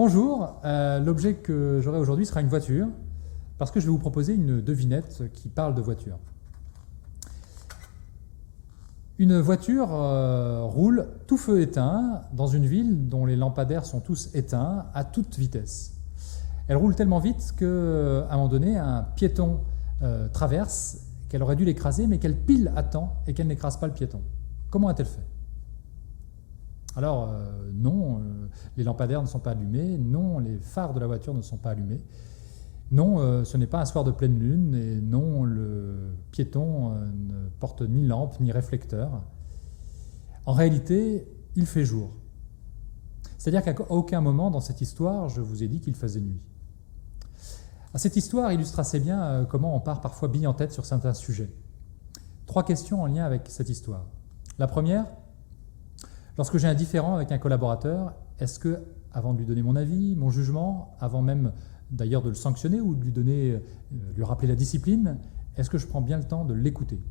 Bonjour, l'objet que j'aurai aujourd'hui sera une voiture, parce que je vais vous proposer une devinette qui parle de voiture. Une voiture roule tout feu éteint dans une ville dont les lampadaires sont tous éteints à toute vitesse. Elle roule tellement vite qu'à un moment donné, un piéton traverse, qu'elle aurait dû l'écraser, mais qu'elle pile à temps et qu'elle n'écrase pas le piéton. Comment a-t-elle fait? Alors non, les lampadaires ne sont pas allumés, non, les phares de la voiture ne sont pas allumés, non, ce n'est pas un soir de pleine lune, et non, le piéton ne porte ni lampe ni réflecteur. En réalité, il fait jour. C'est-à-dire qu'à aucun moment dans cette histoire, je vous ai dit qu'il faisait nuit. Cette histoire illustre assez bien comment on part parfois bille en tête sur certains sujets. 3 questions en lien avec cette histoire. La première, lorsque j'ai un différend avec un collaborateur, est-ce que, avant de lui donner mon avis, mon jugement, avant même d'ailleurs de le sanctionner ou de lui rappeler la discipline, est-ce que je prends bien le temps de l'écouter?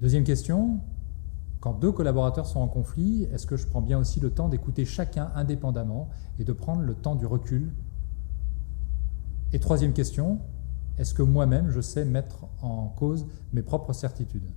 Deuxième question, quand 2 collaborateurs sont en conflit, est-ce que je prends bien aussi le temps d'écouter chacun indépendamment et de prendre le temps du recul? Et troisième question, est-ce que moi-même je sais mettre en cause mes propres certitudes?